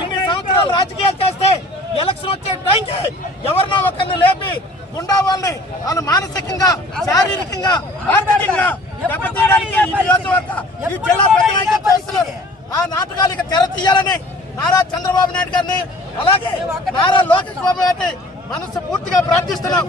ఇన్ని సంవత్సరాలు రాజకీయాలు చేస్తే ఎలక్షన్ వచ్చే టైంకి ఎవరినో ఒకరిని లేపి గుండా వాళ్ళని వాళ్ళు మానసికంగా శారీరకంగా ఆర్థికంగా దెబ్బతీయడానికి ఈ నియోజకవర్గ ఈ జిల్లా చేస్తున్నారు ఆ నాటకాలకి తెర తీయాలని నారా చంద్రబాబు నాయుడు గారిని అలాగే నారా లోకేష్ బాబు గారిని మనసు పూర్తిగా ప్రార్థిస్తున్నాం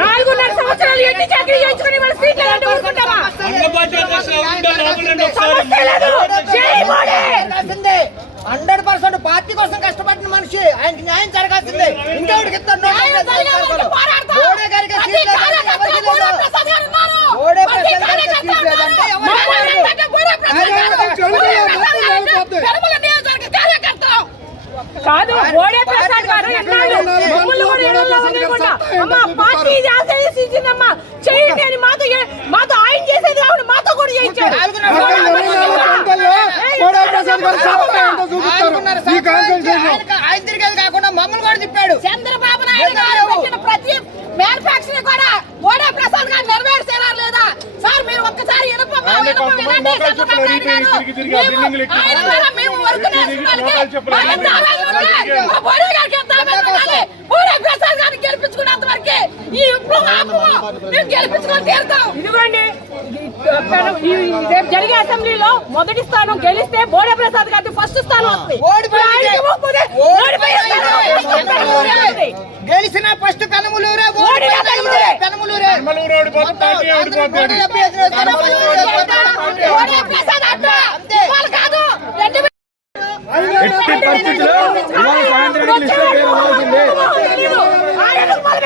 నాలుగున్నర సంవత్సరాలు ఎన్ని చాకరీ చేయించుకుని మన సీట్లు ఎలాంటి ఊరుకుంటామా హండ్రెడ్ పర్సెంట్ పార్టీ కోసం కష్టపడిన మనిషి ఆయనకి న్యాయం జరగాల్సిందే ఇంకెవరికి ఇస్తారు న్యాయం జరగాలంటే పోరాడతాం. మోడీ గారికి ప్రతి సీట్ లేదంటే కార్యకర్త ఎవరికి బూర లేదు. ప్రసాద్ గారు ఉన్నారు. బోడే ప్రతి ప్రసాద్ గారికి కార్యకర్త సీట్ లేదంటే ఉన్నారు. ఎవరికి మమ్మల్ని లేదు. అంటే బూర ప్రసాద్ గారు. బూర ప్రసాద్ గారు పెరుమల నియోజకవర్గ కార్యకర్త. కాదు బోడే ప్రసాద్ గారు ఎన్నాళ్ళు మమ్మల్ని కూడా ఎడలో వదలకుండా అమ్మ పార్టీ ఇది ఆశీర్వదించిందమ్మా చేయండి అని మాతో మాతో ఆయన చేసేది కాకుండా మాతో కూడా చేయించాడు. ఆయన- తిరిగేది కాకుండా మమ్మల్ని కూడా తిప్పాడు. చంద్రబాబు నాయుడు ప్రతి మ్యానుఫాక్చరింగ్ ఇదిగోండి రేపు జరిగే అసెంబ్లీలో మొదటి స్థానం గెలిస్తే బోడే ప్రసాద్ గారికి ఫస్ట్ స్థానం వస్తుంది. గెలిచిన ఫస్ట్ పెనములూరే ఓడిన ఓడిపోయిన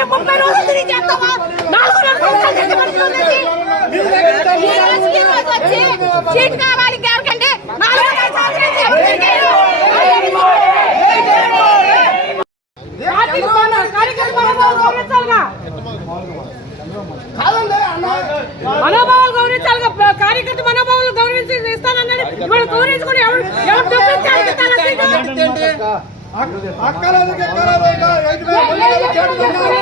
ఉన్నది. ముప్పై రోజులు తిరిగి చేస్తావా నాలుగు సీట్ కావాలి ఇంకెవరికంటే మనోభావాలు గౌరవించాలిగా. కార్యకర్త మనోభావాలు గౌరవించి ఇస్తానన్నాడు ఇవాళ గౌరవించుకుని ఎవరు ఎవరు డబ్బులు ఇస్తాను ఏంటయ్యా ఎంతకన్నా దేవుడు